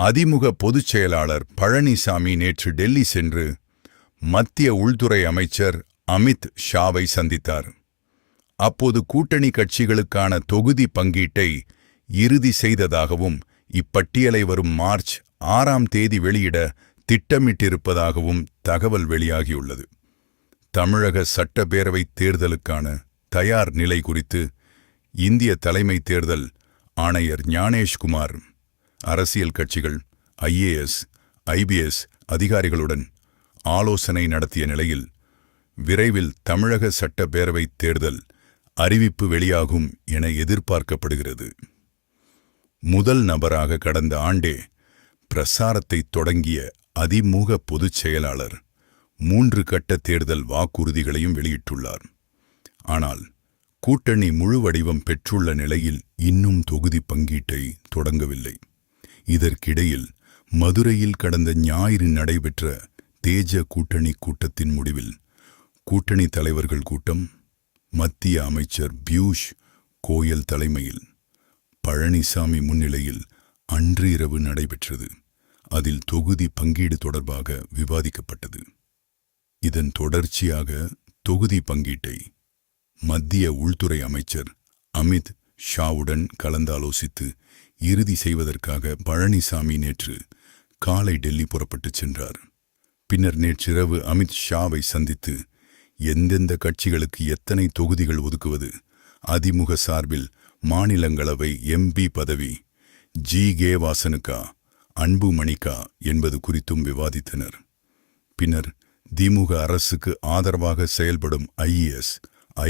அதிமுக பொதுச் செயலாளர் பழனிசாமி நேற்று டெல்லி சென்று மத்திய உள்துறை அமைச்சர் அமித் ஷாவை சந்தித்தார். அப்போது கூட்டணி கட்சிகளுக்கான தொகுதி பங்கீட்டை இறுதி செய்ததாகவும் இப்பட்டியலை வரும் மார்ச் 6ஆம் தேதி வெளியிட திட்டமிட்டிருப்பதாகவும் தகவல் வெளியாகியுள்ளது. தமிழக சட்டப்பேரவைத் தேர்தலுக்கான தயார் நிலை குறித்து இந்திய தலைமை தேர்தல் ஆணையர் ஞானேஷ்குமார் அரசியல் கட்சிகள், IAS, IBS அதிகாரிகளுடன் ஆலோசனை நடத்திய நிலையில் விரைவில் தமிழக சட்டப்பேரவைத் தேர்தல் அறிவிப்பு வெளியாகும் என எதிர்பார்க்கப்படுகிறது. முதல் நபராக கடந்த ஆண்டே பிரசாரத்தை தொடங்கிய அதிமுக பொதுச் செயலாளர் 3 கட்ட தேர்தல் வாக்குறுதிகளையும் வெளியிட்டுள்ளார். ஆனால் கூட்டணி முழு வடிவம் பெற்றுள்ள நிலையில் இன்னும் தொகுதி பங்கீட்டை தொடங்கவில்லை. இதற்கிடையில் மதுரையில் கடந்த ஞாயிறு நடைபெற்ற தேஜ கூட்டணி கூட்டத்தின் முடிவில் கூட்டணி தலைவர்கள் கூட்டம் மத்திய அமைச்சர் பியூஷ் கோயல் தலைமையில் பழனிசாமி முன்னிலையில் அன்று இரவு நடைபெற்றது. அதில் தொகுதி பங்கீடு தொடர்பாக விவாதிக்கப்பட்டது. இதன் தொடர்ச்சியாக தொகுதி பங்கீட்டை மத்திய உள்துறை அமைச்சர் அமித் ஷாவுடன் கலந்தாலோசித்து இறுதி செய்வதற்காக பழனிசாமி நேற்று காலை டெல்லி புறப்பட்டுச் சென்றார். பின்னர் நேற்றிரவு அமித் ஷாவை சந்தித்து எந்தெந்த கட்சிகளுக்கு எத்தனை தொகுதிகள் ஒதுக்குவது, அதிமுக சார்பில் மாநிலங்களவை MP பதவி G.K. வாசனுக்கா அன்புமணிக்கா என்பது குறித்தும் விவாதித்தனர். பின்னர் திமுக அரசுக்கு ஆதரவாக செயல்படும் IAS,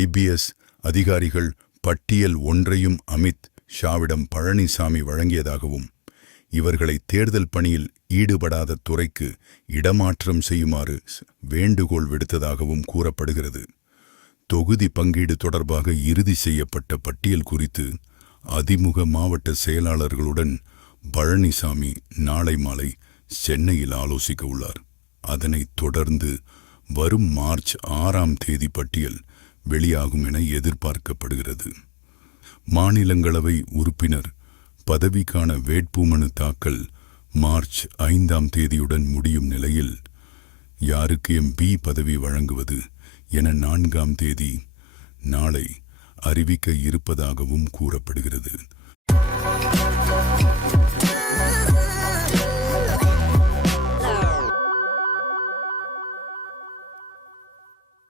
IBS அதிகாரிகள் பட்டியல் ஒன்றையும் அமித் ஷாவிடம் பழனிசாமி வழங்கியதாகவும் இவர்களை தேர்தல் பணியில் ஈடுபடாத துறைக்கு இடமாற்றம் செய்யுமாறு வேண்டுகோள் விடுத்ததாகவும் கூறப்படுகிறது. தொகுதி பங்கீடு தொடர்பாக இறுதி செய்யப்பட்ட பட்டியல் குறித்து அதிமுக மாவட்ட செயலாளர்களுடன் பழனிசாமி நாளை மாலை சென்னையில் ஆலோசிக்க உள்ளார். அதனைத் தொடர்ந்து வரும் மார்ச் 6ஆம் தேதி பட்டியல் வெளியாகும் என எதிர்பார்க்கப்படுகிறது. மாநிலங்களவை உறுப்பினர் பதவிக்கான வேட்புமனு தாக்கல் மார்ச் 5ஆம் தேதியுடன் முடியும் நிலையில் யாருக்கு MP பதவி வழங்குவது என 4ஆம் தேதி நாளை அறிவிக்க இருப்பதாகவும் கூறப்படுகிறது.